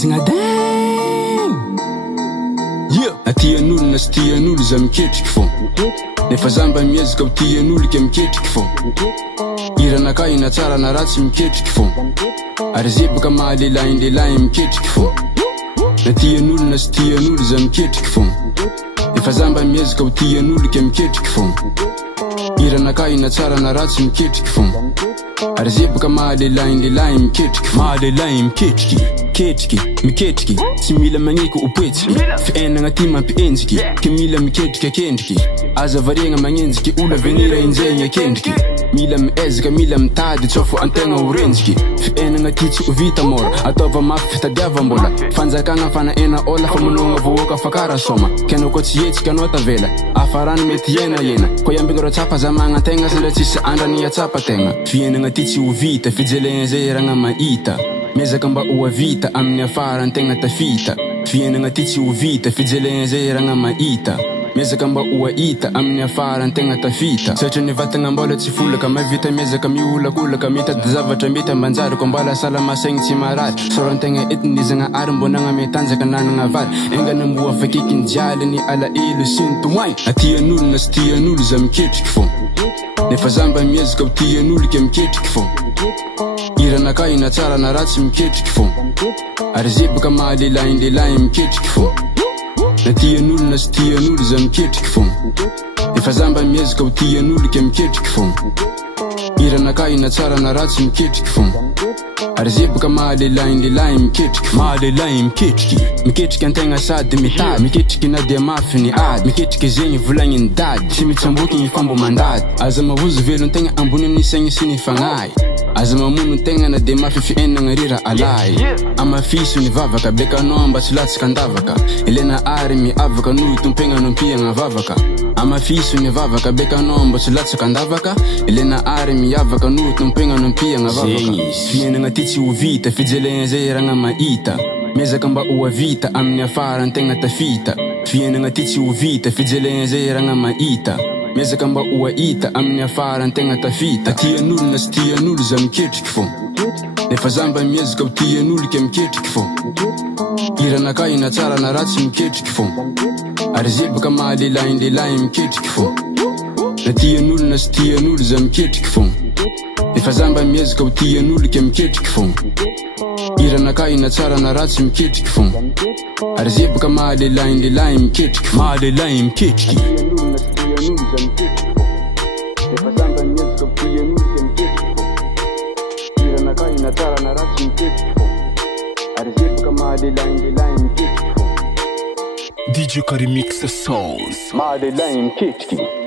Izingadeng Atian'olo na sy tian'olo za miketriky fô nefa zamba miezaka ho tian'olo ke miketriky fô iranaka ina tsara na ratsy miketriky fô ary zebaka mahalelaindelahy miketriky fô na tian'olo na sy tian'olo za miketriky fô nefa zamba miezaka ho tian'olo ke miketriky fô iranaka ina tsara na ratsy miketriky fô ary zebaka mahalelaindelahy miketriky fô mahalelahy miketriky ketriky miketriky tsy mila magneky opoetsiky fiainagna ty mampienjiky ke mila miketriky akendriky aza variagna magnenjiky olo avenir injegny akendriky mila miezaka mila mitady tsofo antegna ho renjiky fiainagna ty tsy ho vita mora ataova mafy fitadiava mbola fanjakagna fanaena ola fa monogna voaka fakara soma kenao koa tsy hetsika anao tavela afarany mety iena koa iambigna ro tsapa za magnategna sandra tsisy andrany atsapa tegna fiainagna ty tsy ho vita fijelegna zay ragna mahita miezaka mba ho avita amin'ny afara antegna tafita fiainagna ty tsy ho vita fijelegna zay ragna mahita miezaka mba ho ahita amin'ny afara antegna tafita satria ny vatagna mbola tsy folaka mavita miezaka miolakolaka mitady zavatra mety ambanjary ko mbala salamasaigny tsy marary sorantegna etinizagna ary mbonagna metanjaka nanagna vary engana mbo afakiky ny jialy ny alaelo sy ny tomoay atian'olo na sy tian'olo za miketriky fô nefa zamba miezaka ho tian'olo ke miketriky fô iranaka ina tsara na ratsy miketriky fô ary zebaka mahalelaindelahy miketriky fô na tian'olo na sy tian'olo za miketriky fô nefa zamba miezaka ho tian'olo ke miketriky fô iranaka ina tsara na ratsy miketriky fô ary zebaka mahalelaindelahy miketriky miketriky antegna sady mitady miketriky na dia mafy ny ady miketriky zegny volagny ny dady tsy mitsamboky ny fambo mandady aza mavozo velo antegna ambony amin'ny saigny sy ny fagnahy aza mamono tegna na dia mafy fiainagna rira alay amafiso ny vavaka bekanao mba tsy latsaka andavaka elena ary miavaka noho tompegna nompiagna vavaka amafiso ny vavaka bekanao mba tsy latsaka andavaka elena ary miavaka noho tompegna nompiagna vavaka fiainagna ty tsy ho vita fijelegna zay ragna mahita miezaka mba ho avita amin'ny afara antegna tafita fiainagna ty tsy ho vita fijelegna zay ragna mahita miezaka mba ho ahita amin'ny afara antegna tafita tian'olo na sy tian'olo za miketriky fô nefa zamba miezaka ho tian'olo ke miketriky fô iranaka ina tsara na ratsy miketriky fô ary zebaka mahalelaindelahy miketriky fô na tian'olo na sy tian'olo za miketriky fô nefa zamba miezaka ho tian'olo ke miketriky fô iranaka ina tsara na ratsy miketriky fô ary zebaka mahalelaindelahy miketriky fô mahalelahy miketriky nefa zamba miezaka ho tian'olo ke miketriky fô iranaka ina tsara na ratsy miketriky fô ary zebaka mahalelaindelahy miketriky fô DJ Karim Mix Songs mahalelahy miketriky